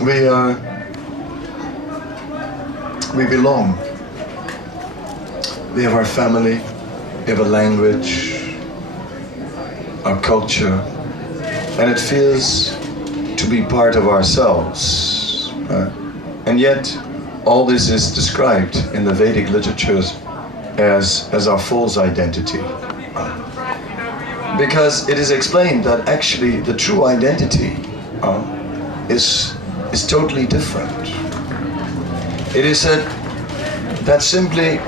we belong. We have our family, we have a language, our culture, and it feels to be part of ourselves. And yet, all this is described in the Vedic literatures as our false identity. Because it is explained that actually the true identity is totally different. It is said that simply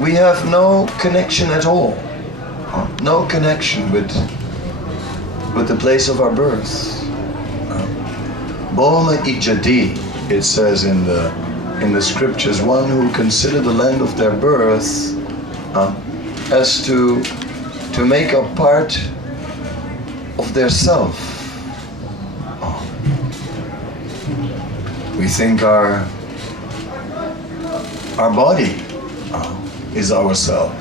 we have no connection at all, no connection with the place of our birth. Boma ijadi, it says in the scriptures, one who consider the land of their birth as to make a part of their self. We think our body is our self.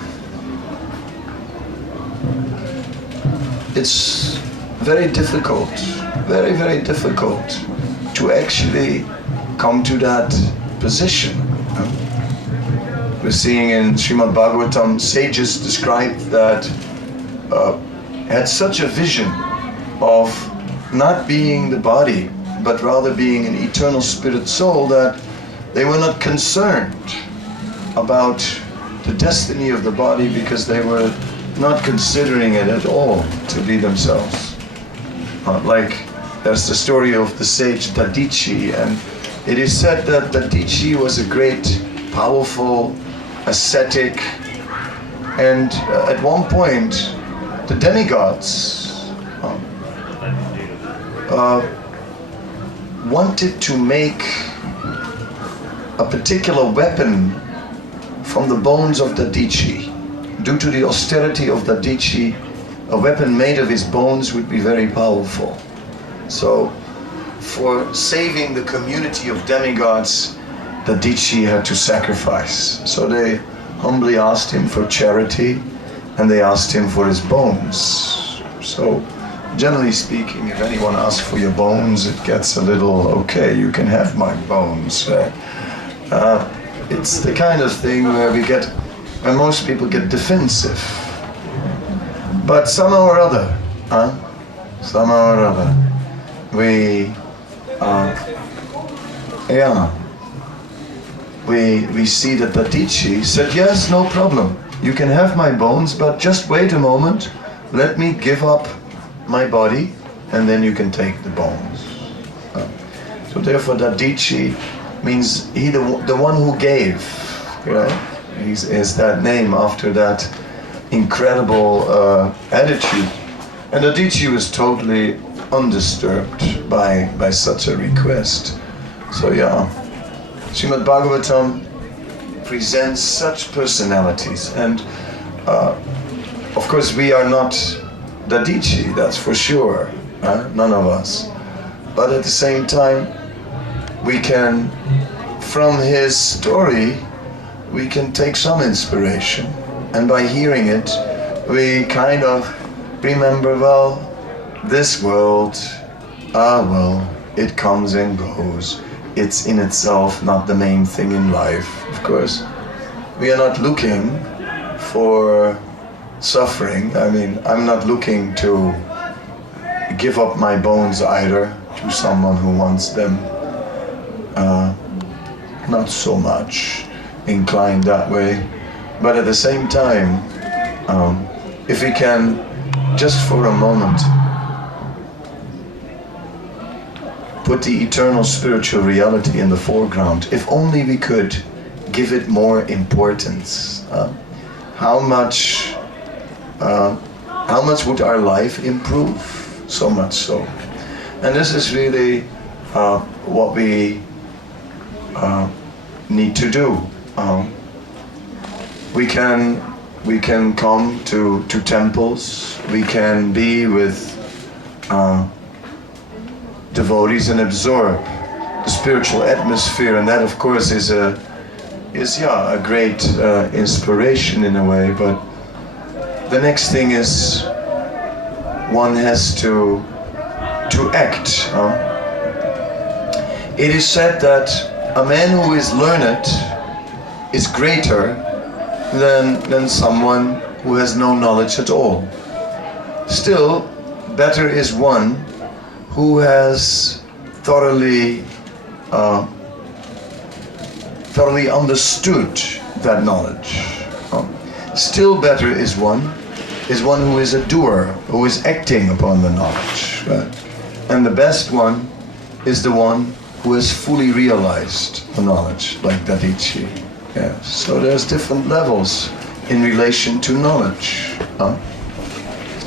It's very difficult, very, very difficult to actually come to that position. We're seeing in Srimad Bhagavatam, sages described that had such a vision of not being the body, but rather being an eternal spirit soul, that they were not concerned about the destiny of the body because they were not considering it at all to be themselves. Like there's the story of the sage Dadichi, and it is said that Dadichi was a great, powerful, ascetic, and at one point the demigods wanted to make a particular weapon from the bones of Dadichi. Due to the austerity of Dadichi, a weapon made of his bones would be very powerful. So, for saving the community of demigods, Dadichi had to sacrifice. So they humbly asked him for charity, and they asked him for his bones. So, generally speaking, if anyone asks for your bones, it gets a little, okay, you can have my bones. It's the kind of thing where most people get defensive. But somehow or other, we see that Dadichi said, yes, no problem. You can have my bones, but just wait a moment. Let me give up my body, and then you can take the bones. So therefore, Dadichi means he the one who gave. Is that name after that incredible attitude. And Dadichi was totally undisturbed by such a request. So yeah, Srimad Bhagavatam presents such personalities, and of course we are not Dadichi, that's for sure, none of us. But at the same time, we can, from his story, we can take some inspiration. And by hearing it, we kind of remember, well, this world, well, it comes and goes. It's in itself not the main thing in life. Of course, we are not looking for suffering. I mean, I'm not looking to give up my bones either to someone who wants them. Not so much inclined that way. But at the same time, if we can, just for a moment, put the eternal spiritual reality in the foreground, if only we could give it more importance, how much would our life improve? So much so. And this is really what we need to do. We can come to temples, we can be with devotees and absorb the spiritual atmosphere, and that of course is a great inspiration in a way. But the next thing is one has to act. It is said that a man who is learned is greater than someone who has no knowledge at all. Still, better is one who has thoroughly understood that knowledge. Still better is one who is a doer, who is acting upon the knowledge. Right? And the best one is the one who has fully realized the knowledge, like beitje. Yeah. So there's different levels in relation to knowledge.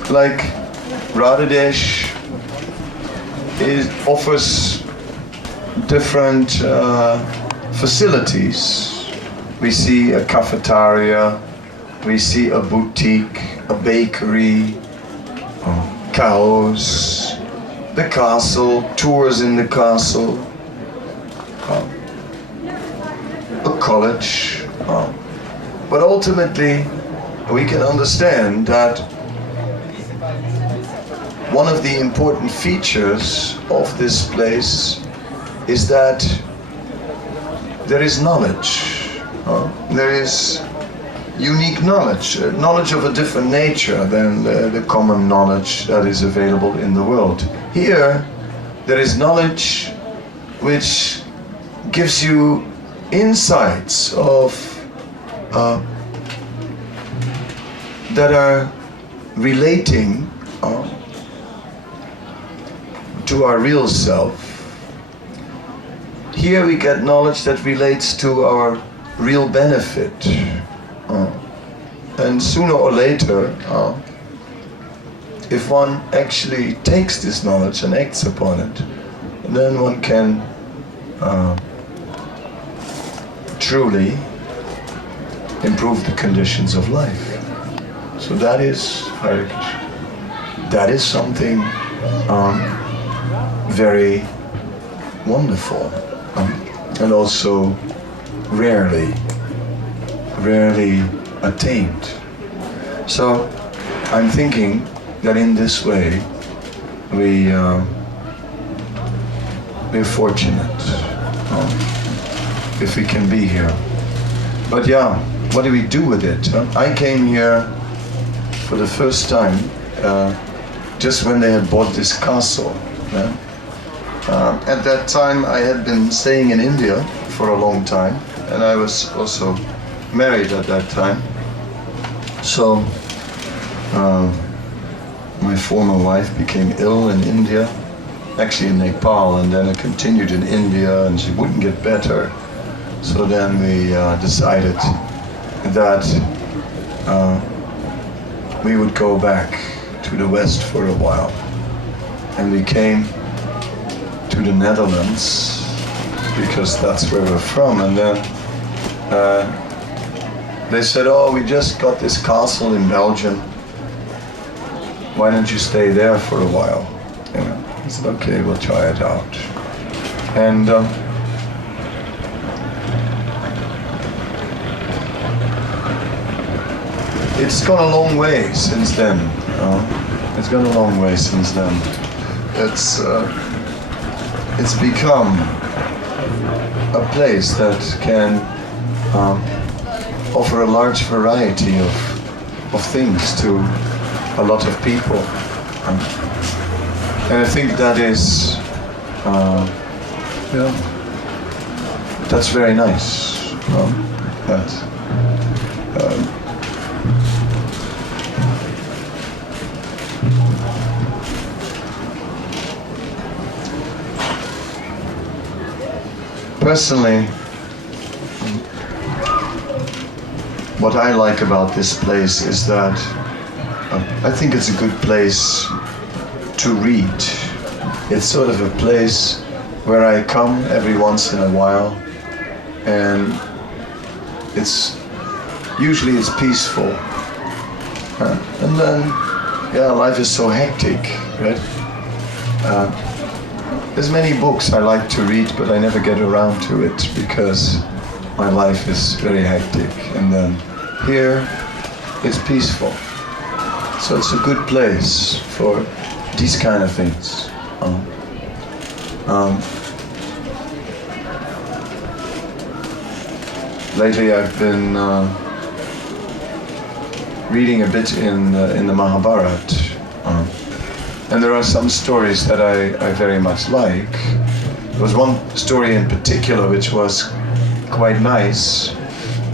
Like Radhadesh offers different facilities. We see a cafeteria, we see a boutique, a bakery, cows, the castle, tours in the castle, a college. But ultimately, we can understand that one of the important features of this place is that there is knowledge. There is unique knowledge, knowledge of a different nature than the common knowledge that is available in the world. Here, there is knowledge which gives you insights of that are relating to our real self. Here we get knowledge that relates to our real benefit. And sooner or later, if one actually takes this knowledge and acts upon it, then one can truly improve the conditions of life. So that is Hare Krishna. That is something very wonderful and also rarely attained. So I'm thinking that in this way we're fortunate if we can be here. But yeah, what do we do with it? I came here for the first time just when they had bought this castle. At that time I had been staying in India for a long time, and I was also married at that time. So my former wife became ill in India, actually in Nepal, and then it continued in India, and she wouldn't get better. So then we decided that we would go back to the West for a while. And we came to the Netherlands because that's where we're from. And then they said, oh, we just got this castle in Belgium. Why don't you stay there for a while? I said, okay, we'll try it out. And it's gone a long way since then. It's gone a long way since then. It's become a place that can offer a large variety of things to a lot of people. And I think that is, that's very nice. Personally, what I like about this place is that I think it's a good place to read. It's sort of a place where I come every once in a while, and it's peaceful. And then, life is so hectic, right? There's many books I like to read, but I never get around to it because my life is very hectic. And then here, it's peaceful. So it's a good place for these kind of things. lately I've been reading a bit in the Mahabharata, and there are some stories that I very much like. There was one story in particular which was quite nice.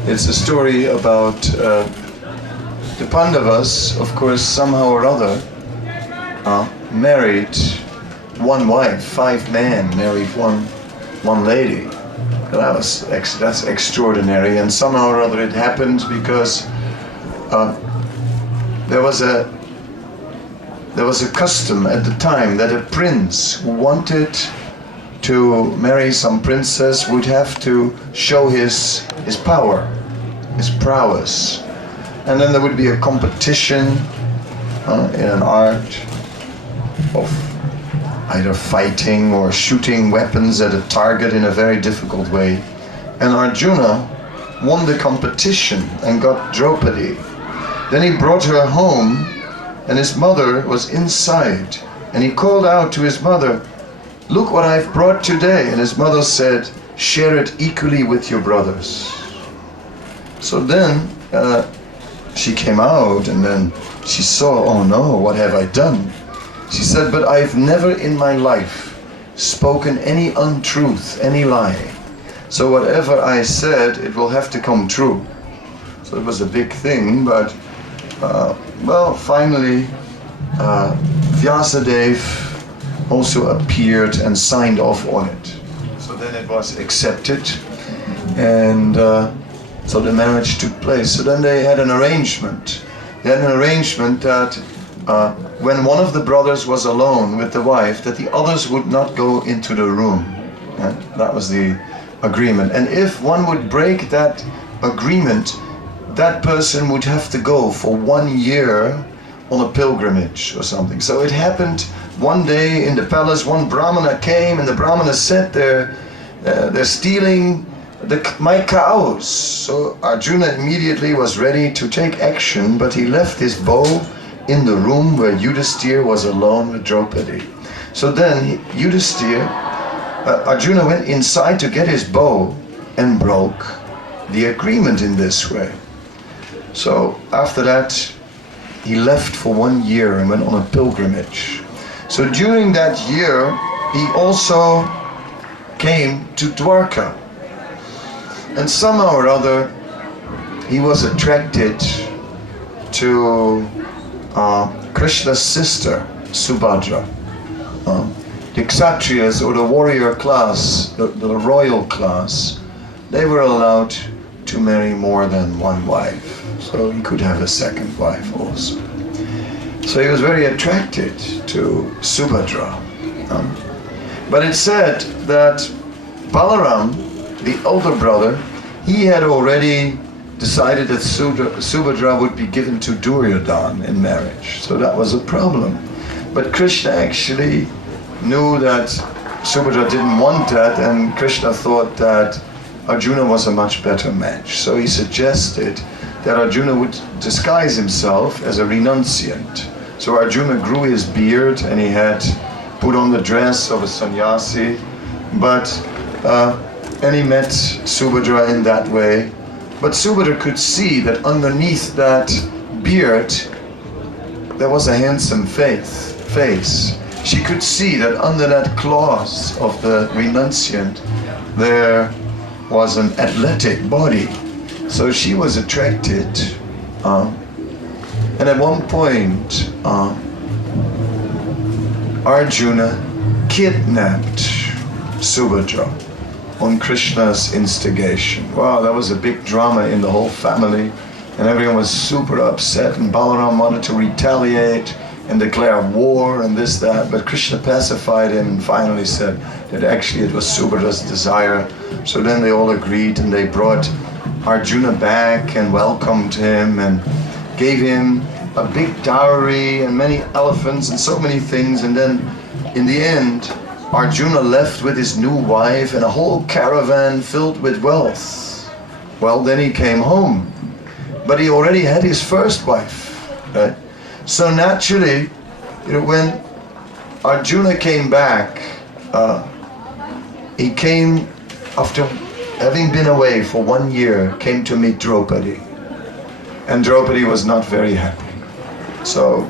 It's a story about the Pandavas, of course, somehow or other, married one wife. 5 men married one lady. That's extraordinary, and somehow or other it happened because there was a custom at the time that a prince who wanted to marry some princess would have to show his power, his prowess, and then there would be a competition in an art of either fighting or shooting weapons at a target in a very difficult way. And Arjuna won the competition and got Draupadi. Then he brought her home, and his mother was inside, and he called out to his mother, "Look what I've brought today." And his mother said, "Share it equally with your brothers." So then she came out, and then she saw, "Oh no, what have I done?" She said, "But I've never in my life spoken any untruth, any lie. So whatever I said, it will have to come true." So it was a big thing, but well, finally Vyasadeva also appeared and signed off on it. So then it was accepted, and so the marriage took place. So then they had an arrangement. They had an arrangement that when one of the brothers was alone with the wife, that the others would not go into the room. And that was the agreement. And if one would break that agreement, that person would have to go for 1 year on a pilgrimage or something. So it happened one day in the palace. One Brahmana came, and the Brahmana said, they're stealing my cows. So Arjuna immediately was ready to take action, but he left his bow in the room where Yudhisthira was alone with Draupadi. So then Arjuna went inside to get his bow and broke the agreement in this way. So after that, he left for 1 year and went on a pilgrimage. So during that year, he also came to Dwarka. And somehow or other, he was attracted to Krishna's sister, Subhadra. The Kshatriyas, or the warrior class, the royal class, they were allowed to marry more than one wife. So he could have a second wife also. So he was very attracted to Subhadra. But it said that Balaram, the older brother, he had already decided that Subhadra would be given to Duryodhana in marriage. So that was a problem. But Krishna actually knew that Subhadra didn't want that, and Krishna thought that Arjuna was a much better match. So he suggested that Arjuna would disguise himself as a renunciant. So Arjuna grew his beard, and he had put on the dress of a sannyasi, and he met Subhadra in that way. But Subhadra could see that underneath that beard there was a handsome face. She could see that under that cloth of the renunciant there was an athletic body. So she was attracted. And at one point, Arjuna kidnapped Subhadra on Krishna's instigation. Wow, that was a big drama in the whole family, and everyone was super upset, and Balaram wanted to retaliate and declare war and this, that, but Krishna pacified him and finally said that actually it was Subhadra's desire. So then they all agreed, and they brought Arjuna back and welcomed him and gave him a big dowry and many elephants and so many things. And then in the end, Arjuna left with his new wife and a whole caravan filled with wealth. Well, then he came home, but he already had his first wife, right? So naturally, when Arjuna came back, he came after having been away for 1 year, came to meet Draupadi. And Draupadi was not very happy. So,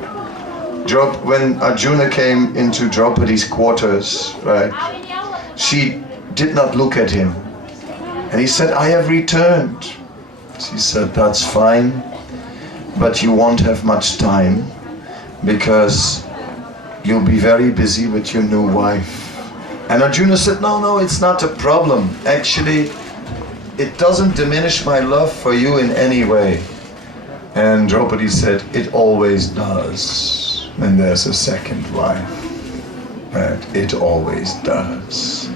when Arjuna came into Draupadi's quarters, right, she did not look at him. And he said, I have returned. She said, that's fine, but you won't have much time because you'll be very busy with your new wife. And Arjuna said, no, it's not a problem. Actually, it doesn't diminish my love for you in any way. And Draupadi said, it always does when there's a second wife. Right? It always does.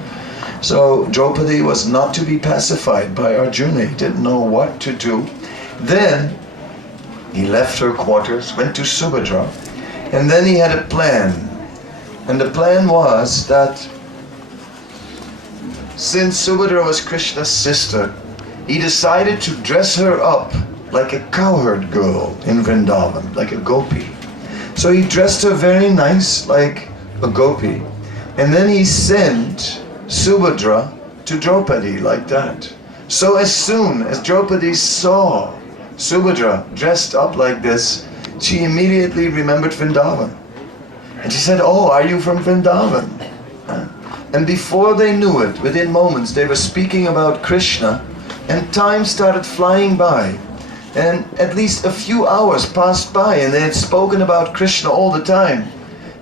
So Draupadi was not to be pacified by Arjuna. He didn't know what to do. Then he left her quarters, went to Subhadra, and then he had a plan. And the plan was that since Subhadra was Krishna's sister, he decided to dress her up like a cowherd girl in Vrindavan, like a gopi. So he dressed her very nice, like a gopi. And then he sent Subhadra to Draupadi like that. So as soon as Draupadi saw Subhadra dressed up like this, she immediately remembered Vrindavan. And she said, oh, are you from Vrindavan? And before they knew it, within moments, they were speaking about Krishna, and time started flying by. And at least a few hours passed by, and they had spoken about Krishna all the time.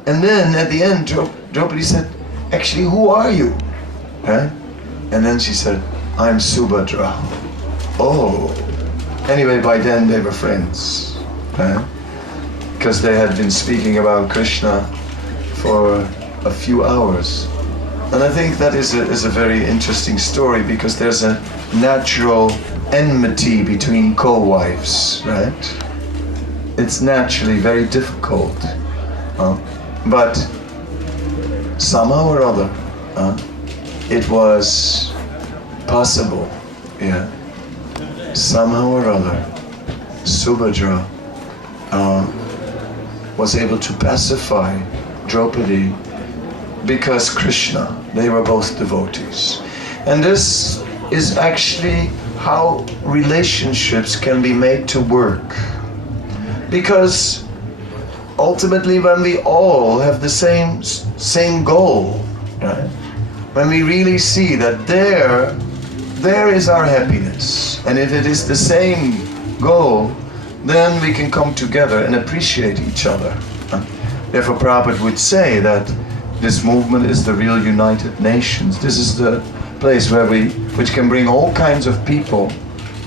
And then at the end, Draupadi said, actually, who are you? And then she said, I'm Subhadra. Oh. Anyway, by then they were friends. Because they had been speaking about Krishna for a few hours. And I think that is a very interesting story, because there's a natural enmity between co-wives, right? It's naturally very difficult. But somehow or other, it was possible, yeah. Somehow or other, Subhadra was able to pacify Draupadi because Krishna, they were both devotees. And this is actually how relationships can be made to work. Because ultimately when we all have the same goal, right? When we really see that there is our happiness, and if it is the same goal, then we can come together and appreciate each other. Therefore Prabhupada would say that this movement is the real United Nations. This is the place which can bring all kinds of people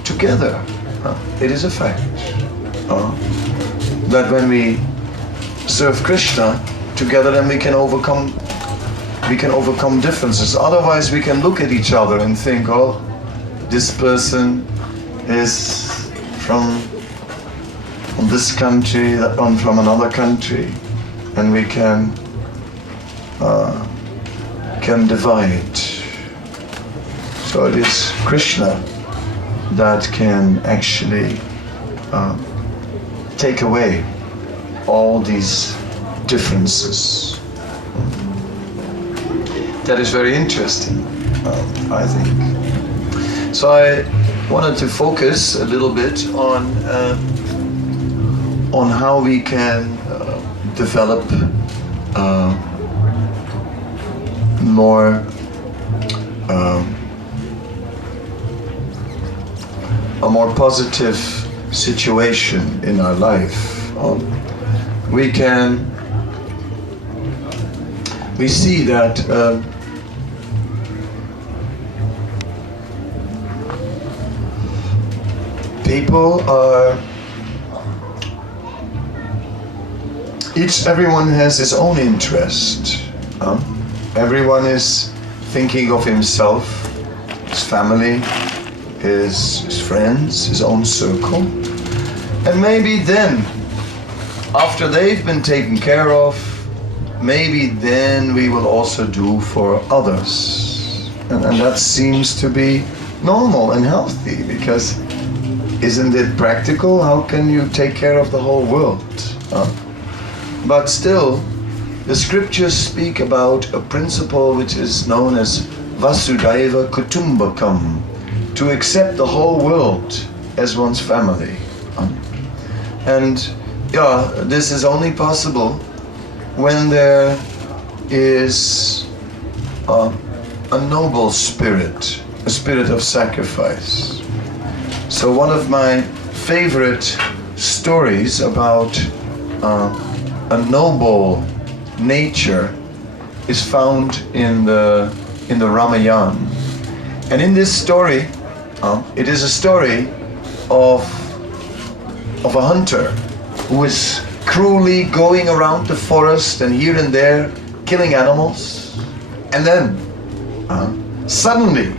together. It is a fact that when we serve Krishna together, then we can overcome differences. Otherwise we can look at each other and think, oh, this person is from this country, that one from another country, and we can divide. So it is Krishna that can actually take away all these differences. That is very interesting, I think. So I wanted to focus a little bit on how we can develop a more positive situation in our life. We see that people are, everyone has his own interest. Everyone is thinking of himself, his family, his friends, his own circle. And maybe then, after they've been taken care of, maybe then we will also do for others. And that seems to be normal and healthy, because isn't it practical? How can you take care of the whole world? But still, the scriptures speak about a principle which is known as Vasudhaiva Kutumbakam. to accept the whole world as one's family. And yeah, this is only possible when there is a noble spirit, a spirit of sacrifice. So one of my favorite stories about a noble nature is found in the Ramayana. And in this story, it is a story of a hunter who is cruelly going around the forest and here and there killing animals. And then suddenly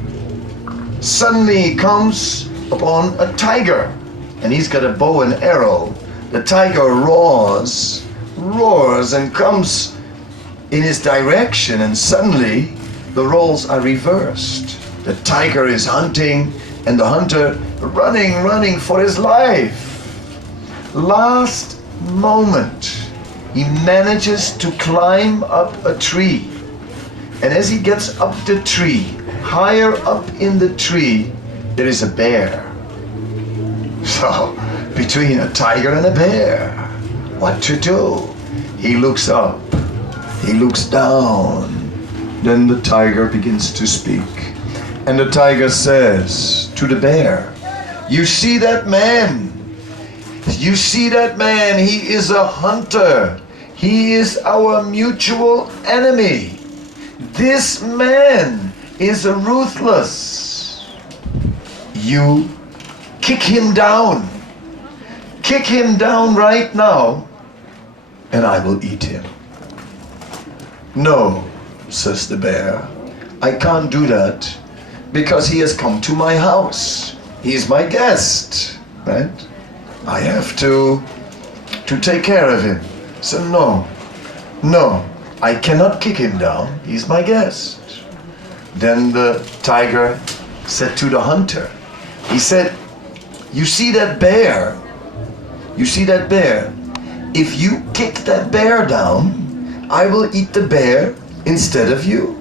he comes upon a tiger, and he's got a bow and arrow. The tiger roars and comes in his direction, and suddenly the roles are reversed. The tiger is hunting and the hunter running for his life. Last moment, he manages to climb up a tree. And as he gets up the tree, higher up in the tree, there is a bear. So, between a tiger and a bear, what to do? He looks up, he looks down. Then the tiger begins to speak. And the tiger says to the bear, "You see that man? You see that man? He is a hunter. He is our mutual enemy. This man is ruthless. You kick him down. Kick him down right now, and I will eat him." "No," says the bear, "I can't do that because he has come to my house. He's my guest, right? I have to take care of him. So no, I cannot kick him down. He's my guest." Then the tiger said to the hunter, he said, "You see that bear? You see that bear? If you kick that bear down, I will eat the bear instead of you."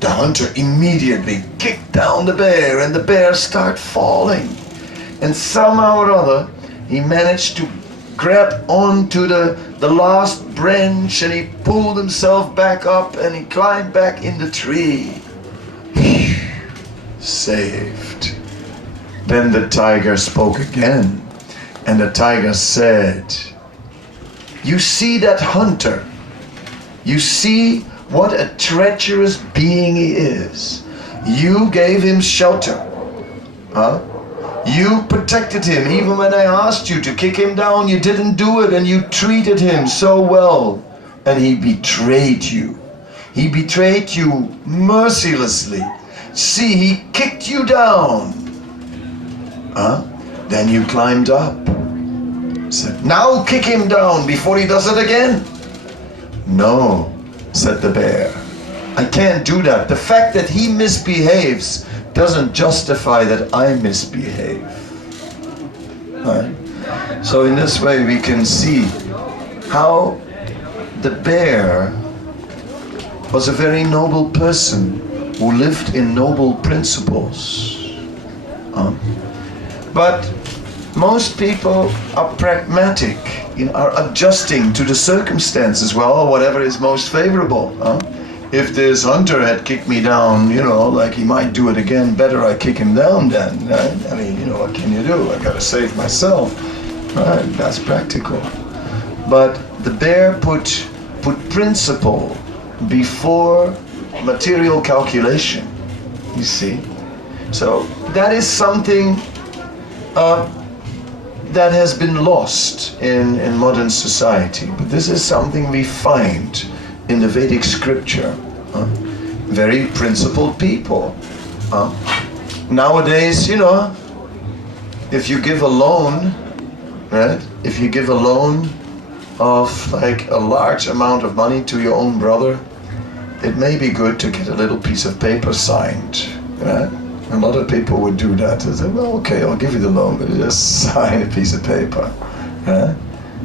The hunter immediately kicked down the bear, and the bear started falling. And somehow or other, he managed to grab onto the last branch, and he pulled himself back up and he climbed back in the tree. Saved. Then the tiger spoke again, and the tiger said, "You see that hunter? You see what a treacherous being he is. You gave him shelter. You protected him. Even when I asked you to kick him down, you didn't do it, and you treated him so well. And he betrayed you. He betrayed you mercilessly. See, he kicked you down. Then you climbed up. Said, now kick him down before he does it again." "No," said the bear, "I can't do that. The fact that he misbehaves doesn't justify that I misbehave." Right? So in this way we can see how the bear was a very noble person who lived in noble principles. But most people are pragmatic, are adjusting to the circumstances. Well, whatever is most favorable. If this hunter had kicked me down, like he might do it again, better I kick him down then. Right? I mean, what can you do? I gotta save myself. Right? That's practical. But the bear put principle before material calculation, you see. So that is something that has been lost in modern society. But this is something we find in the Vedic scripture. Very principled people. Nowadays, if you give a loan, right? If you give a loan of like a large amount of money to your own brother, it may be good to get a little piece of paper signed, right? A lot of people would do that. They say, well, okay, I'll give you the loan, but you just sign a piece of paper, right?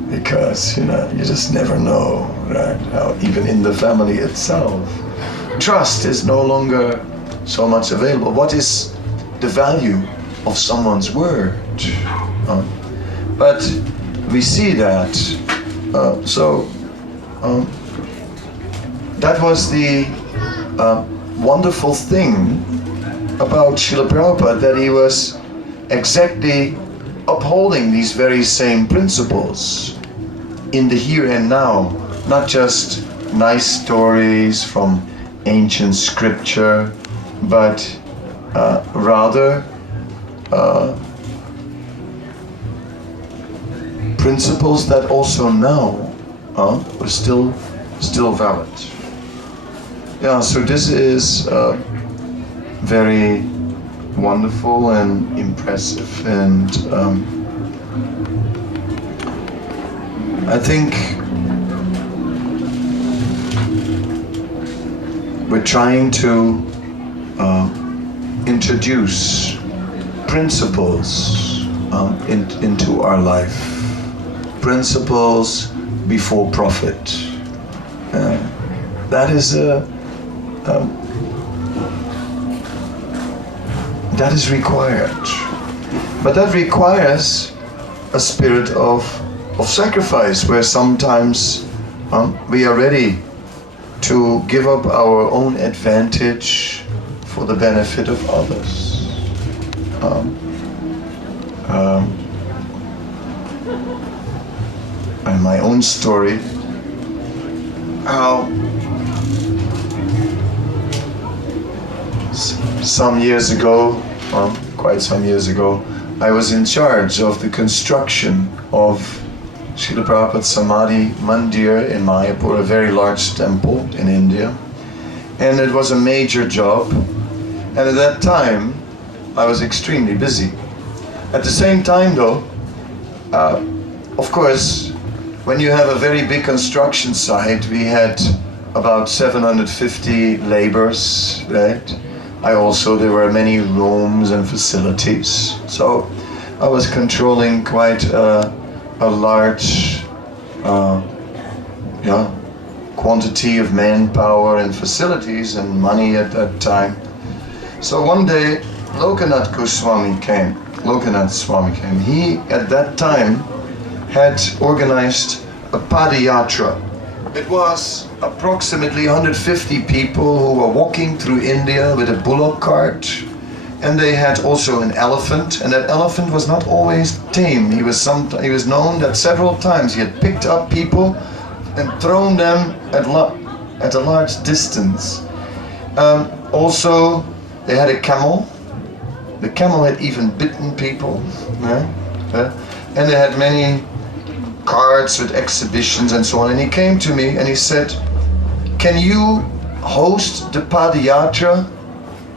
Because, you just never know, right? How even in the family itself, trust is no longer so much available. What is the value of someone's word. But we see that. That was the wonderful thing about Srila Prabhupada, that he was exactly upholding these very same principles in the here and now, not just nice stories from ancient scripture, but rather principles that also now are still valid. Yeah, so this is very wonderful and impressive, and I think we're trying to introduce principles into our life. Principles before profit. That is required. But that requires a spirit of sacrifice, where sometimes we are ready to give up our own advantage for the benefit of others. And my own story, how some years ago, quite some years ago, I was in charge of the construction of Srila Prabhupada's Samadhi Mandir in Mayapur, a very large temple in India. And it was a major job. And at that time, I was extremely busy. At the same time though, of course, when you have a very big construction site, we had about 750 laborers, right? There were many rooms and facilities. So I was controlling quite a large quantity of manpower and facilities and money at that time. So one day, Lokanath Swami came. He, at that time, had organized a padayatra. It was approximately 150 people who were walking through India with a bullock cart, and they had also an elephant, and that elephant was not always tame. He was known that several times he had picked up people and thrown them at a large distance. Also, they had a camel. The camel had even bitten people, and they had many cards with exhibitions and so on. And he came to me and he said, "Can you host the padayatra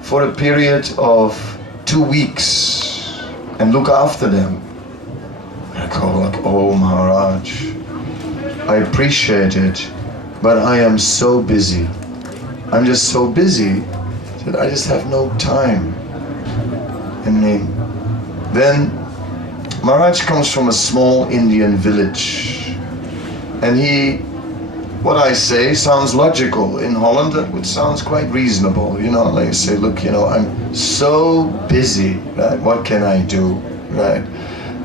for a period of 2 weeks and look after them?" I go like, "Oh Maharaj, I appreciate it, but I am so busy. I'm just so busy that I just have no time." And then Maharaj comes from a small Indian village, and what I say sounds logical. In Holland, that sounds quite reasonable. Like I say, look, I'm so busy, right? What can I do, right?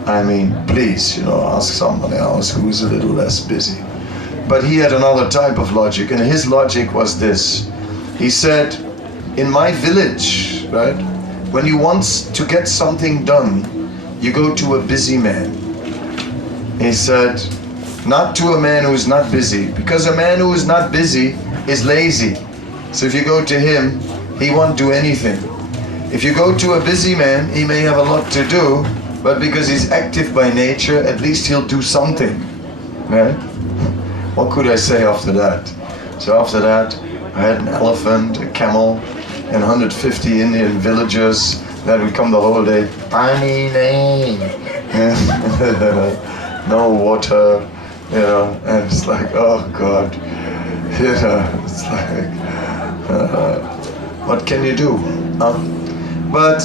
I mean, please, ask someone else who's a little less busy. But he had another type of logic, and his logic was this. He said, in my village, right, when you want to get something done, you go to a busy man. He said, not to a man who is not busy, because a man who is not busy is lazy. So if you go to him, he won't do anything. If you go to a busy man, he may have a lot to do, but because he's active by nature, at least he'll do something. Right? What could I say after that? So after that, I had an elephant, a camel, and 150 Indian villagers that would come the whole day. No water, and it's like, oh God, it's like, what can you do? But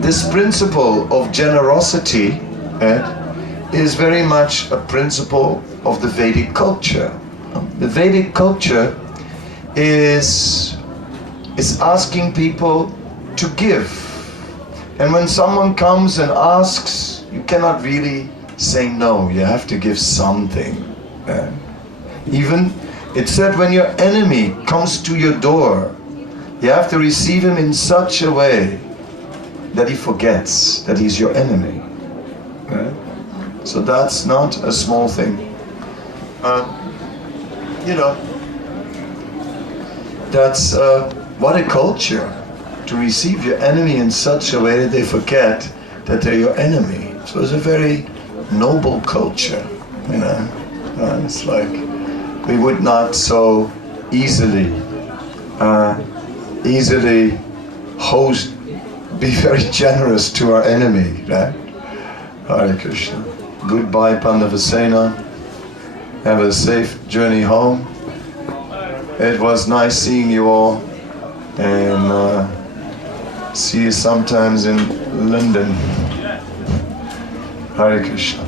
this principle of generosity is very much a principle of the Vedic culture. The Vedic culture is asking people to give. And when someone comes and asks, you cannot really say no. You have to give something. Even, it said, when your enemy comes to your door, you have to receive him in such a way that he forgets that he's your enemy. So that's not a small thing. You know, that's what a culture, to receive your enemy in such a way that they forget that they're your enemy. So it's a very noble culture, you know. It's like we would not so easily be very generous to our enemy, right? Hare Krishna. Goodbye, Pandavasena. Have a safe journey home. It was nice seeing you all, and see you sometimes in London. Hare Krishna.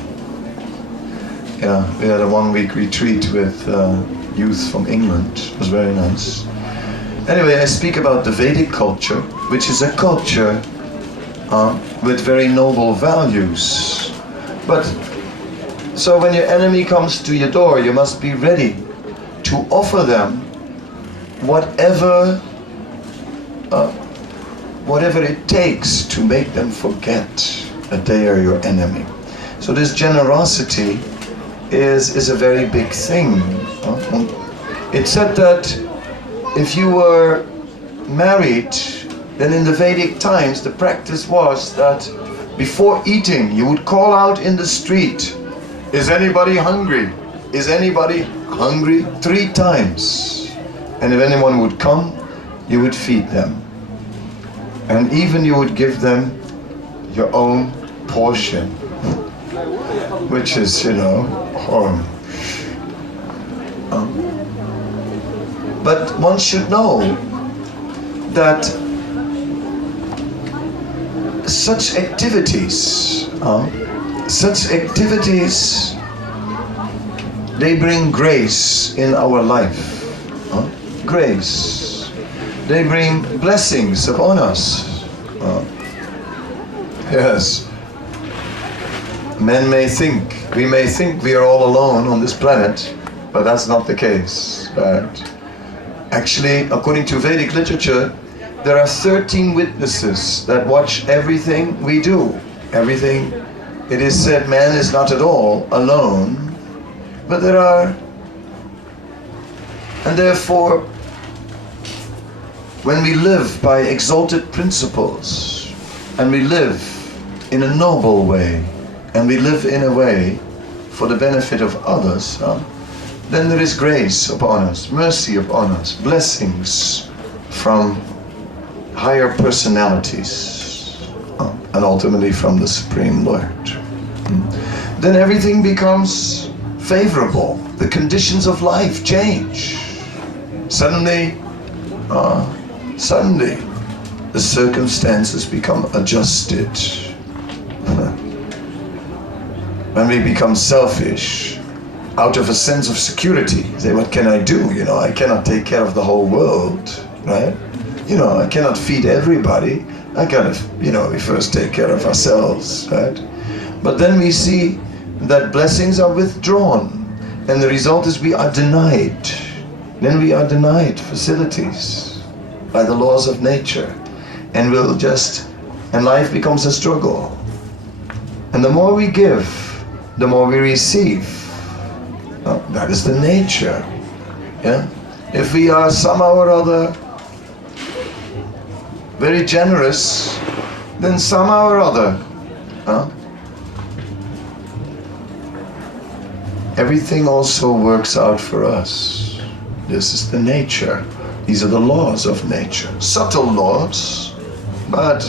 Yeah, we had a 1-week retreat with youth from England. It was very nice. Anyway, I speak about the Vedic culture, which is a culture with very noble values. But so when your enemy comes to your door, you must be ready to offer them whatever it takes to make them forget that they are your enemy. So this generosity is a very big thing. It said that if you were married, then in the Vedic times the practice was that before eating you would call out in the street, "Is anybody hungry? Is anybody hungry?" 3 times. And if anyone would come, you would feed them. And even you would give them your own portion, which is, you know, horrible. But one should know that such activities, they bring grace in our life. Grace. They bring blessings upon us. Yes. We may think we are all alone on this planet, but that's not the case. Right? Actually, according to Vedic literature, there are 13 witnesses that watch everything we do. Everything. It is said man is not at all alone, but there are. And therefore, when we live by exalted principles, and we live in a noble way, and we live in a way for the benefit of others, then there is grace upon us, mercy upon us, blessings from higher personalities, and ultimately from the Supreme Lord. Then everything becomes favorable. The conditions of life change. Suddenly, the circumstances become adjusted. When we become selfish, out of a sense of security, say, what can I do? You know, I cannot take care of the whole world, right? You know, I cannot feed everybody. I gotta, you know, we first take care of ourselves, right? But then we see that blessings are withdrawn, and the result is we are denied. Then we are denied facilities by the laws of nature, and and life becomes a struggle. And the more we give, the more we receive. That is the nature. Yeah? If we are somehow or other very generous, then somehow or other, everything also works out for us. This is the nature. These are the laws of nature. Subtle laws, but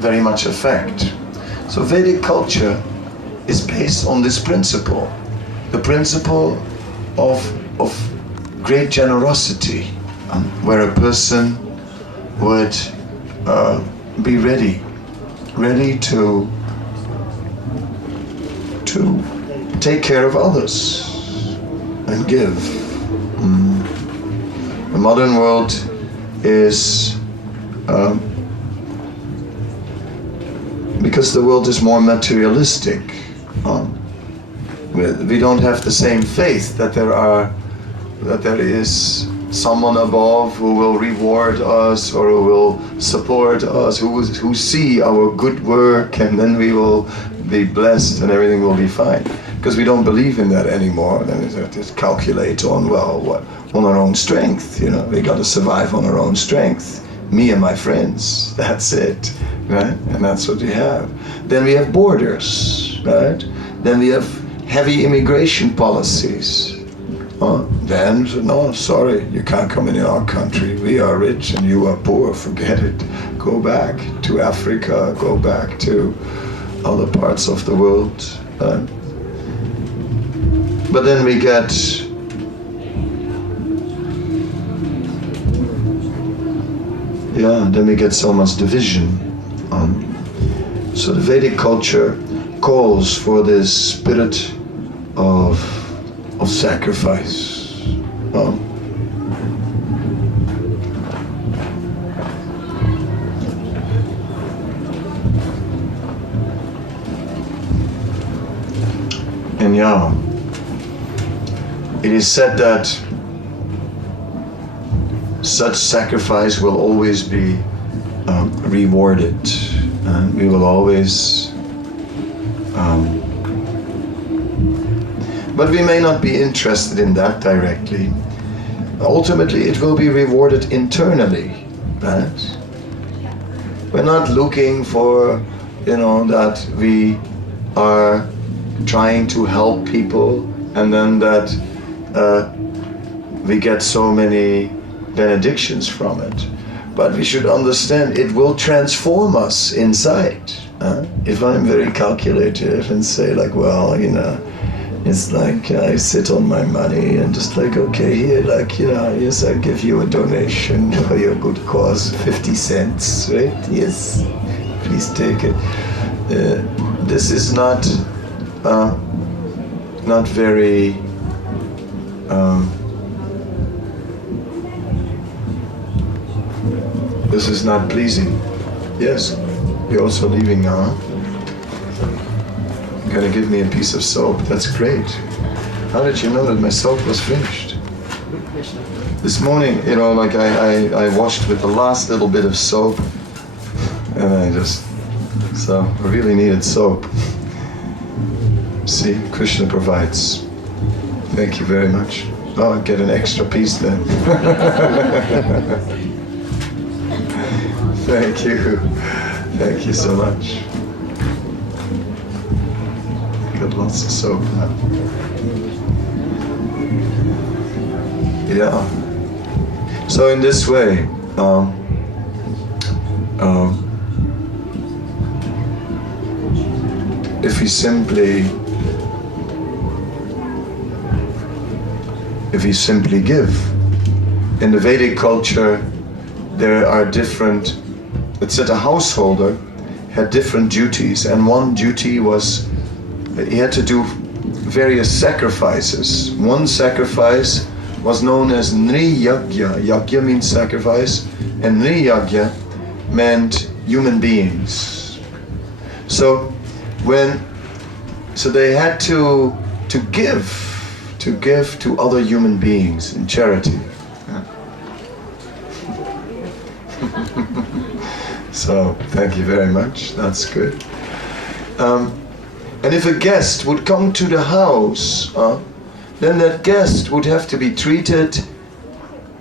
very much effect. So Vedic culture is based on this principle. The principle of great generosity, where a person would be ready to take care of others and give. The modern world is because the world is more materialistic. We don't have the same faith that there is someone above who will reward us or who will support us, who see our good work, and then we will be blessed and everything will be fine. Because we don't believe in that anymore. Then we just calculate on on our own strength. We got to survive on our own strength. Me and my friends. That's it, right? And that's what we have. Then we have borders, right? Then we have heavy immigration policies. Then, no, sorry, you can't come in our country. We are rich and you are poor. Forget it. Go back to Africa. Go back to other parts of the world. But then we get so much division. So the Vedic culture calls for this spirit of sacrifice. And it is said that such sacrifice will always be rewarded. We will always, but we may not be interested in that directly. Ultimately, it will be rewarded internally, right? We're not looking for, that we are trying to help people and then that we get so many benedictions from it. But we should understand it will transform us inside. If I'm very calculative and say it's like I sit on my money and just okay, here, yes, I give you a donation for your good cause, 50 cents, right? Yes, please take it. This is not very this is not pleasing. Yes, you're also leaving now. You're gonna give me a piece of soap. That's great. How did you know that my soap was finished? This morning, I washed with the last little bit of soap, and I really needed soap. See, Krishna provides. Thank you very much. Oh, I get an extra piece then. Thank you. Thank you so much. Got lots of soap now. Yeah. So in this way, if we simply give, in the Vedic culture, there are different. It said a householder had different duties, and one duty was he had to do various sacrifices. One sacrifice was known as Nriyagya. Yagya means sacrifice, and Nriyagya meant human beings. So they had to give to other human beings in charity. So, thank you very much. That's good. And if a guest would come to the house, then that guest would have to be treated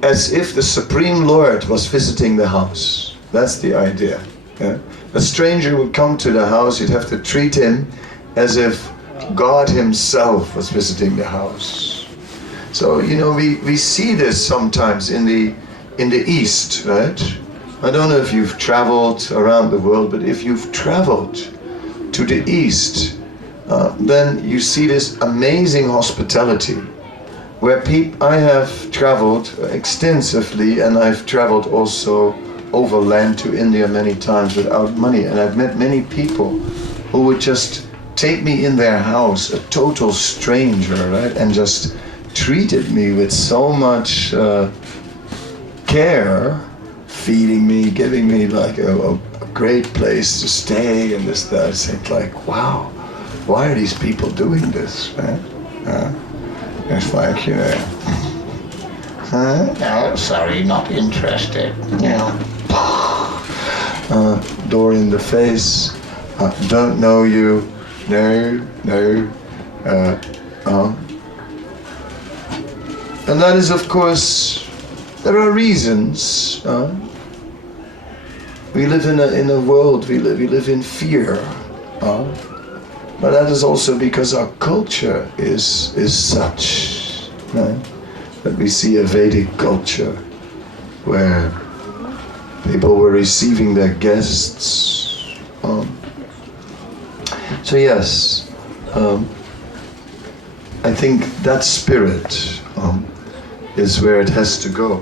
as if the Supreme Lord was visiting the house. That's the idea. Yeah? A stranger would come to the house, you'd have to treat him as if God himself was visiting the house. So, we see this sometimes in the East, right? I don't know if you've traveled around the world, but if you've traveled to the East, then you see this amazing hospitality where I have traveled extensively, and I've traveled also overland to India many times without money, and I've met many people who would just take me in their house, a total stranger, right, and just treated me with so much care, feeding me, giving me like a great place to stay and this, that. I think like, wow, why are these people doing this, man? It's like, you know, no, sorry, not interested, you know. Door in the face, don't know you, no. And that is, of course, there are reasons. We live in a world, we live in fear. But that is also because our culture is such, right? That we see a Vedic culture where people were receiving their guests. So yes, I think that spirit is where it has to go.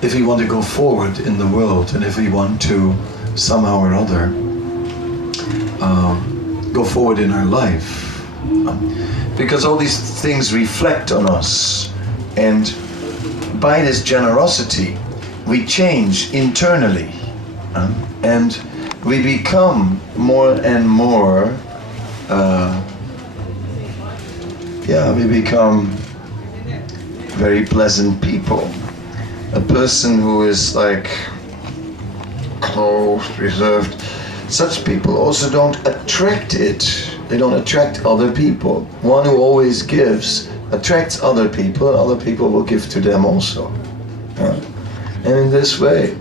If we want to go forward in the world, and if we want to somehow or other go forward in our life, because all these things reflect on us, and by this generosity we change internally, and we become more and more we become very pleasant people. A person who is like closed, reserved, such people also don't attract it. They don't attract other people. One who always gives attracts other people, and other people will give to them also. And in this way,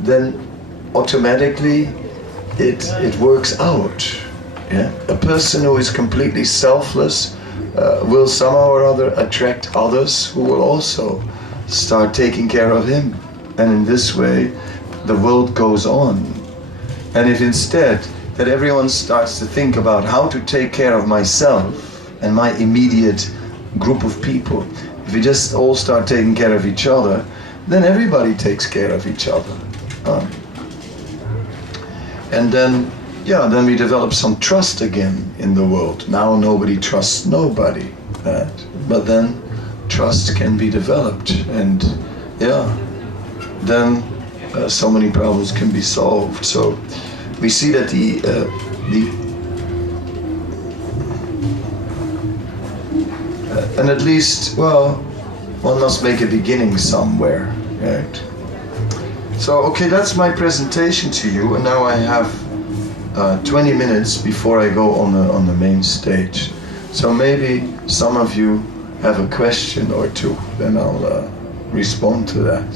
then automatically it works out. Yeah? A person who is completely selfless will somehow or other attract others who will also start taking care of him. And in this way, the world goes on. And if instead that everyone starts to think about how to take care of myself and my immediate group of people, if we just all start taking care of each other, then everybody takes care of each other. And then we develop some trust again in the world. Now nobody trusts nobody, right? But then trust can be developed, and then so many problems can be solved. So we see that and at least, well, one must make a beginning somewhere, right? So okay, that's my presentation to you, and now I have 20 minutes before I go on the main stage. So maybe some of you have a question or two, then I'll respond to that.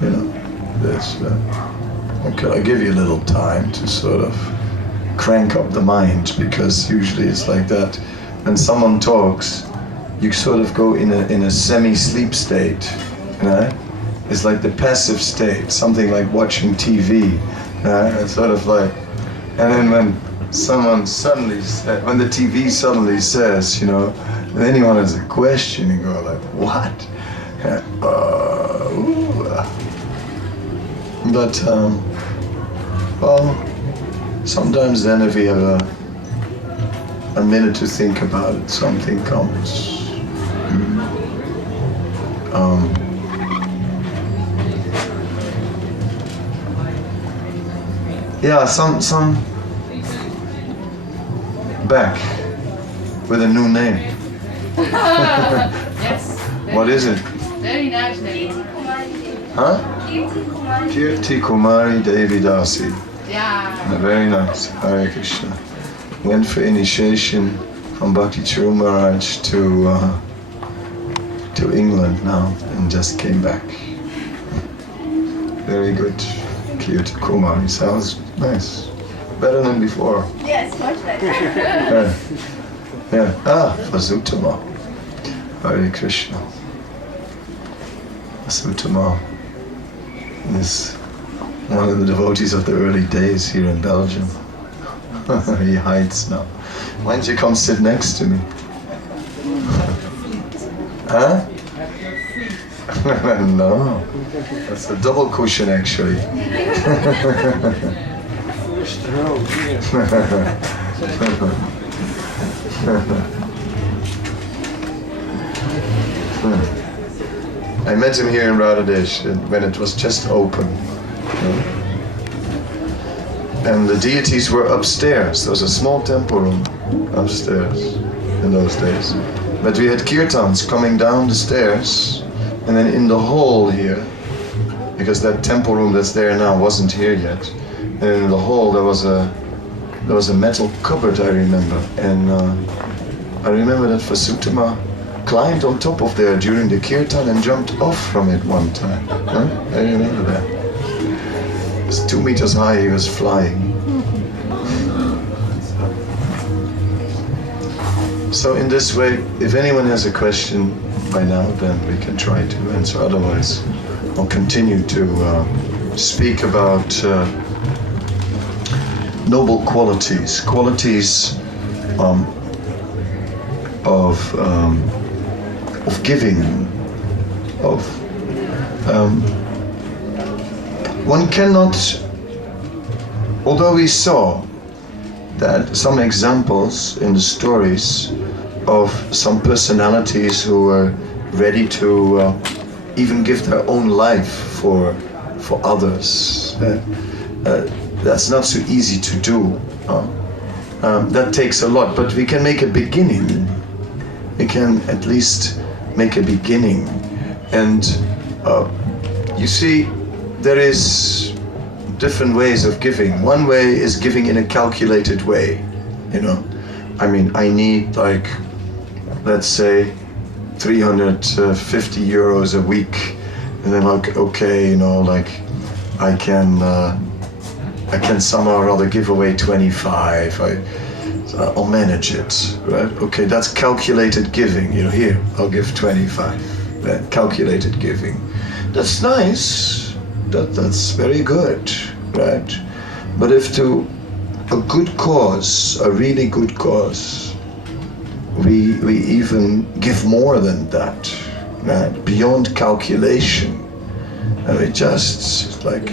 You know, this. Okay, I'll give you a little time to sort of crank up the mind, because usually it's like that. When someone talks, you sort of go in a semi-sleep state. You know? It's like the passive state, something like watching TV. It's sort of like, and then when someone suddenly says, when the TV suddenly says, you know, and anyone has a question, you go like, what? But, well, sometimes then if we have a minute to think about it, something comes. Some back with a new name. Yes. What is it? Very nice name. Huh? Kirti Kumari Devi Dasi. Yeah. Very nice. Hare Krishna. Went for initiation from Bhakti Charu Maharaj to England now, and just came back. Very good. Kirti Kumari sounds nice. Better than before. Yes, much better. Vasutama. Hare Krishna. Vasutama is one of the devotees of the early days here in Belgium. He hides now. Why don't you come sit next to me? Huh? No, that's a double cushion actually. I met him here in Radhadesh when it was just open. And the deities were upstairs. There was a small temple room upstairs in those days. But we had kirtans coming down the stairs, and then in the hall here, because that temple room that's there now wasn't here yet. And in the hall there was a metal cupboard, I remember. And I remember that Vasutama climbed on top of there during the kirtan and jumped off from it one time. I remember that. It was 2 meters high, he was flying. So in this way, if anyone has a question by now, then we can try to answer. Otherwise, I'll continue to speak about noble qualities of giving, one cannot, although we saw that some examples in the stories of some personalities who were ready to even give their own life for others. That's not so easy to do. That takes a lot, but we can make a beginning. We can at least make a beginning. And you see, there is different ways of giving. One way is giving in a calculated way. I mean, I need, like, let's say 350 euros a week, and then, like, okay, like I can somehow or other give away 25. I'll manage it, right? Okay, that's calculated giving. Here, I'll give 25. That calculated giving. That's nice. That's very good, right? But if to a good cause, a really good cause, we even give more than that, right? Beyond calculation. And we just, like,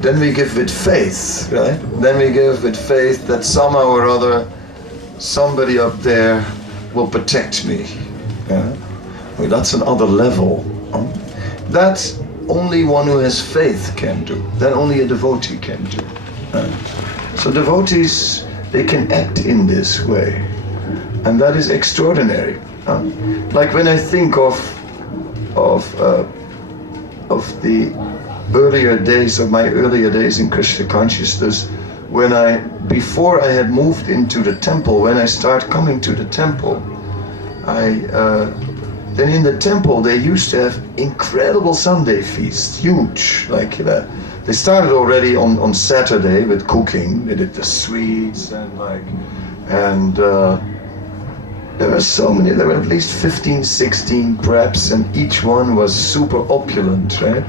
then we give with faith, right? Then we give with faith that somehow or other, somebody up there will protect me. Yeah? Well, that's another level. That only one who has faith can do. That only a devotee can do. Right? So devotees, they can act in this way. And that is extraordinary. Like when I think of the earlier days, of my earlier days in Krishna consciousness, before I had moved into the temple, when I started coming to the temple, then in the temple they used to have incredible Sunday feasts, huge, like they started already on Saturday with cooking. They did the sweets and there were so many, there were at least 15, 16 preps, and each one was super opulent, right?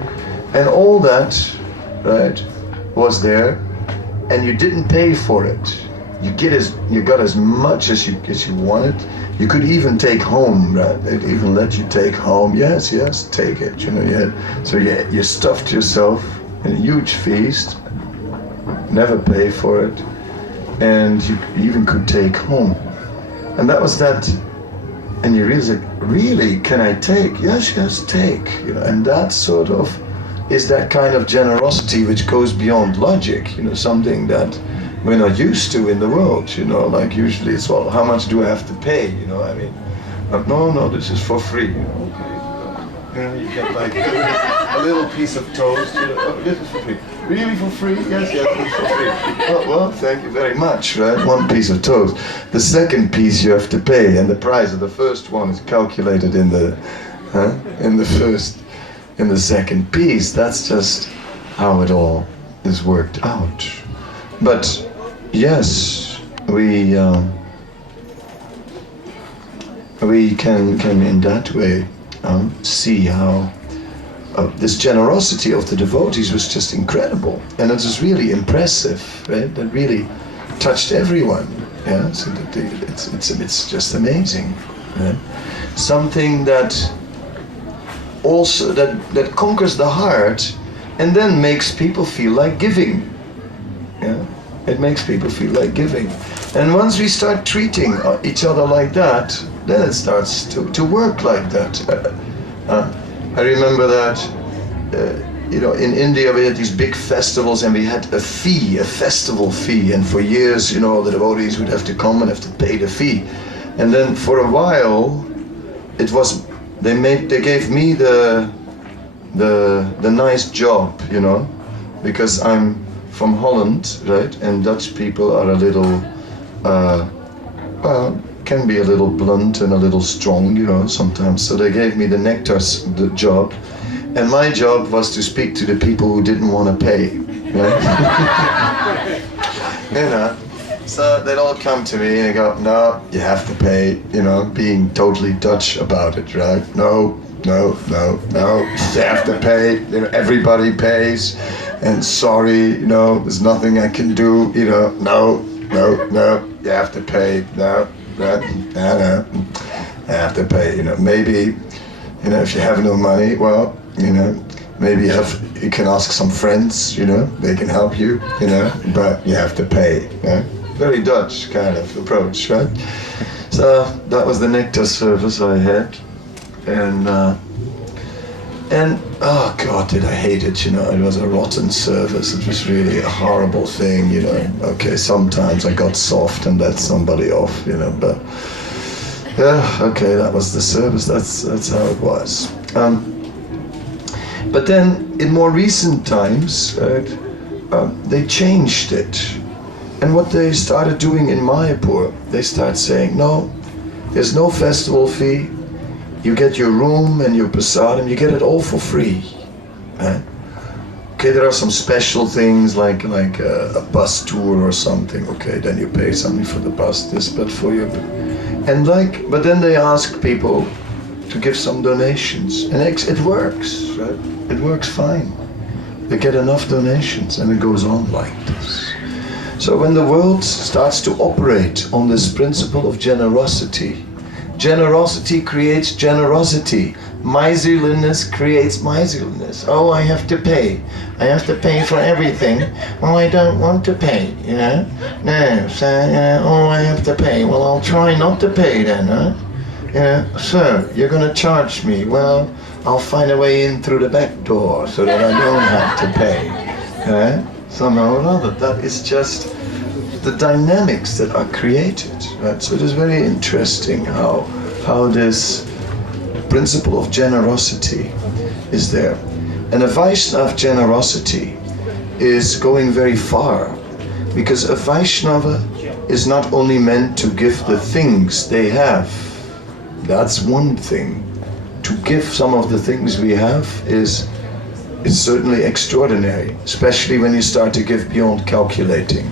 And all that, right, was there, and you didn't pay for it. You got as much as you wanted. You could even take home, right? They'd even let you take home. Yes, take it. So you stuffed yourself in a huge feast, never pay for it, and you even could take home. And that was that. And you realize, really, can I take? Yes, take. And that sort of is that kind of generosity which goes beyond logic, something that we're not used to in the world, like usually it's, well, how much do I have to pay, no, this is for free, okay. You get like a little piece of toast, this is for free. Really for free? Yes, it's for free. Well, thank you very much, right? One piece of toast. The second piece you have to pay, and the price of the first one is calculated in the second piece. That's just how it all is worked out. But yes, we can in that way see how this generosity of the devotees was just incredible, and it was really impressive, right? That really touched everyone. Yeah, so it's just amazing. Right? Something that also that conquers the heart and then makes people feel like giving. Yeah, it makes people feel like giving. And once we start treating each other like that, then it starts to work like that. I remember that, in India we had these big festivals and we had a festival fee, and for years, the devotees would have to come and have to pay the fee. And then for a while, they gave me the nice job, because I'm from Holland, right? And Dutch people are a little, can be a little blunt and a little strong, sometimes. So they gave me the job, and my job was to speak to the people who didn't want to pay, right? So they'd all come to me and go, no, you have to pay, being totally Dutch about it, right? No, you have to pay, everybody pays, and sorry, there's nothing I can do, no, you have to pay, no, you have to pay, maybe, if you have no money, well, maybe you can ask some friends, they can help you, but you have to pay, Very Dutch kind of approach, right? So that was the nectar service I had, and oh God, did I hate it, it was a rotten service. It was really a horrible thing, Okay, sometimes I got soft and let somebody off, but yeah, okay, that was the service, that's how it was. But then, in more recent times, they changed it. And what they started doing in Mayapur, they start saying, no, there's no festival fee. You get your room and your prasadam, you get it all for free. Okay, there are some special things like a bus tour or something. Okay, then you pay something for the bus, but for your... but then they ask people to give some donations. And it works, right? It works fine. They get enough donations and it goes on like this. So when the world starts to operate on this principle of generosity, generosity creates generosity. Miserliness creates miserliness. Oh, I have to pay. I have to pay for everything. Well, I don't want to pay, No, so, oh, I have to pay. Well, I'll try not to pay then, Sir, you're going to charge me. Well, I'll find a way in through the back door so that I don't have to pay. Somehow or other. That is just the dynamics that are created, right? So it is very interesting how this principle of generosity is there. And a Vaishnava generosity is going very far, because a Vaishnava is not only meant to give the things they have. That's one thing. To give some of the things we have is certainly extraordinary, especially when you start to give beyond calculating.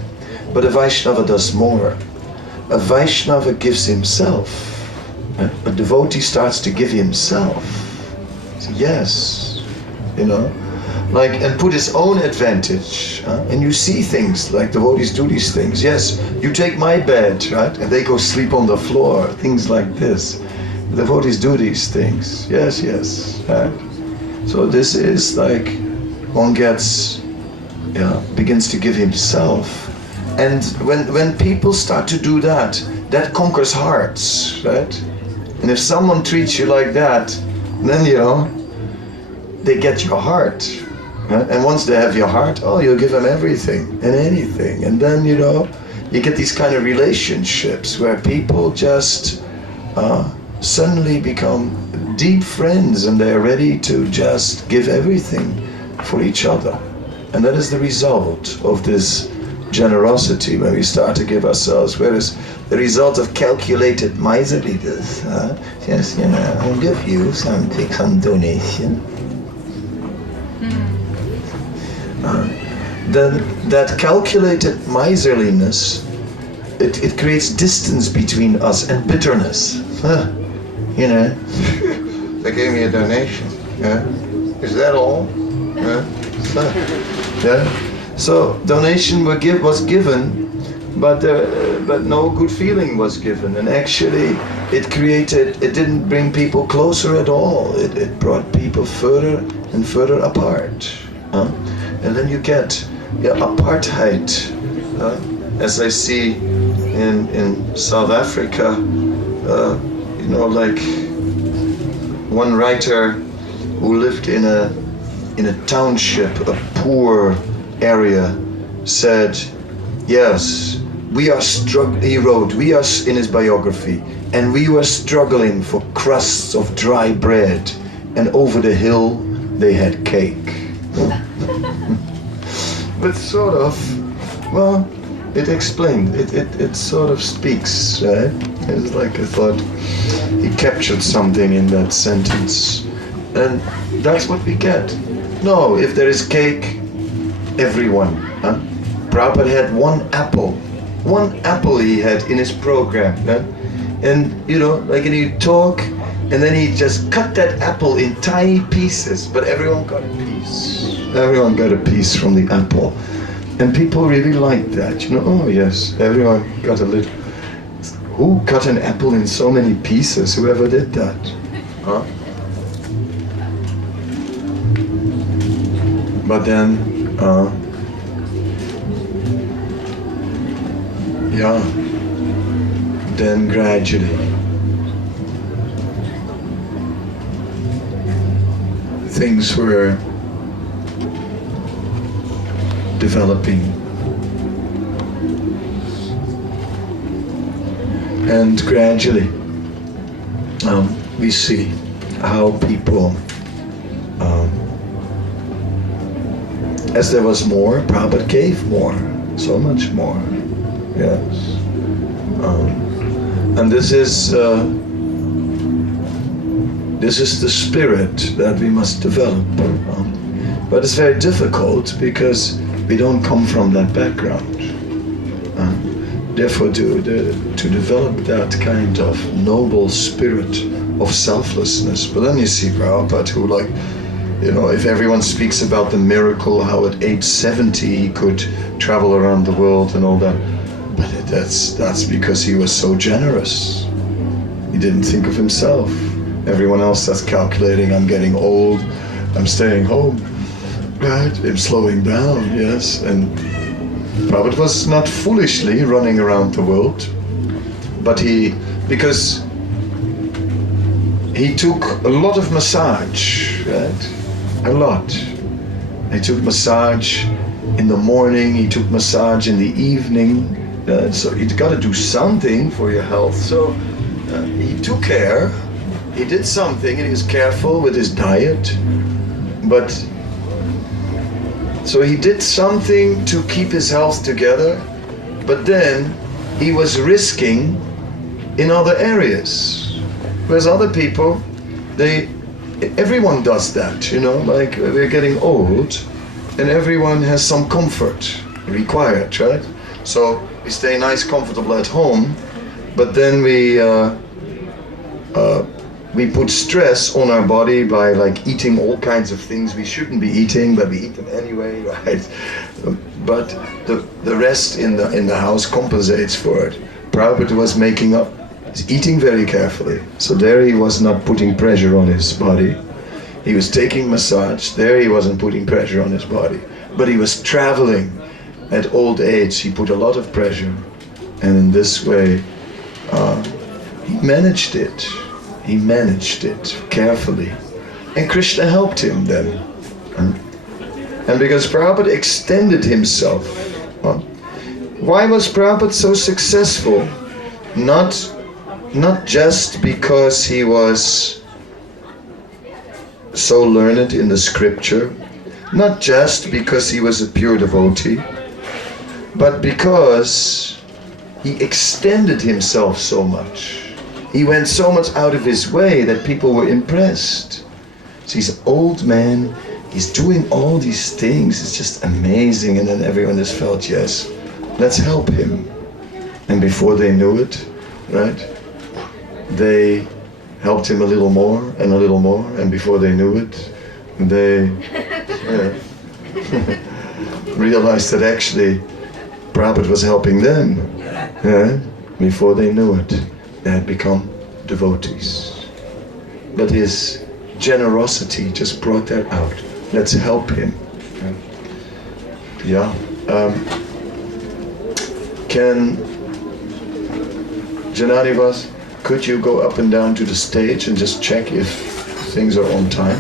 But a Vaishnava does more. A Vaishnava gives himself. A devotee starts to give himself. So yes, and put his own advantage. And you see things like devotees do these things. Yes, you take my bed, right? And they go sleep on the floor. Things like this. The devotees do these things. Yes, right? So this is like one begins to give himself. And when people start to do that, that conquers hearts, right? And if someone treats you like that, then, they get your heart. Right? And once they have your heart, you'll give them everything and anything. And then, you get these kind of relationships where people just suddenly become deep friends and they're ready to just give everything for each other. And that is the result of this generosity when we start to give ourselves, whereas the result of calculated miserliness, yes, I'll give you some donation. Then that calculated miserliness, it creates distance between us and bitterness. They gave me a donation. Is that all? So donation was given, but no good feeling was given, and actually it didn't bring people closer at all. It brought people further and further apart. And then you get apartheid, as I see in South Africa. like one writer who lived in a township, a poor area, said, yes, we are struggling, he wrote, we are, in his biography, and we were struggling for crusts of dry bread, and over the hill they had cake. But sort of, well, it explained, it sort of speaks, right? It's like I thought he captured something in that sentence. And that's what we get. No, if there is cake, everyone. Huh? Prabhupada had one apple he had in his program. Huh? And like he'd talk, and then he just cut that apple in tiny pieces, but everyone got a piece. Everyone got a piece from the apple. And people really liked that, oh yes, everyone got a little. Who cut an apple in so many pieces? Whoever did that? Huh? But then, then gradually, things were developing. And gradually, we see how people, as there was more, Prabhupada gave more, so much more. Yes. And this is the spirit that we must develop. But it's very difficult because we don't come from that background. Therefore, to develop that kind of noble spirit of selflessness. But then you see Prabhupada who, like, if everyone speaks about the miracle, how at age 70 he could travel around the world and all that. But that's because he was so generous. He didn't think of himself. Everyone else that's calculating, I'm getting old, I'm staying home, right? I'm slowing down, yes. And Prabhupada was not foolishly running around the world, but because he took a lot of massage, right? A lot. He took massage in the morning, he took massage in the evening, so you've got to do something for your health. So he took care, he did something, and he was careful with his diet, but so he did something to keep his health together, but then he was risking in other areas. Whereas other people, everyone does that, like we're getting old and everyone has some comfort required, right? So we stay nice, comfortable at home, but then we put stress on our body by like eating all kinds of things we shouldn't be eating, but we eat them anyway, right? But the rest in the house compensates for it. Prabhupada was making up, he's eating very carefully. So there he was not putting pressure on his body. He was taking massage, there he wasn't putting pressure on his body. But he was traveling at old age, he put a lot of pressure. And in this way, he managed it. He managed it carefully. And Krishna helped him then. And because Prabhupada extended himself. Why was Prabhupada so successful? Not just because he was so learned in the scripture, not just because he was a pure devotee, but because he extended himself so much. He went so much out of his way that people were impressed. So he's an old man, he's doing all these things, it's just amazing, and then everyone just felt, yes, let's help him. And before they knew it, right, they helped him a little more, and before they knew it, they realized that actually Prabhupada was helping them. Before they knew it, they had become devotees. But his generosity just brought that out. Let's help him. Can Janadivas Could you go up and down to the stage and just check if things are on time?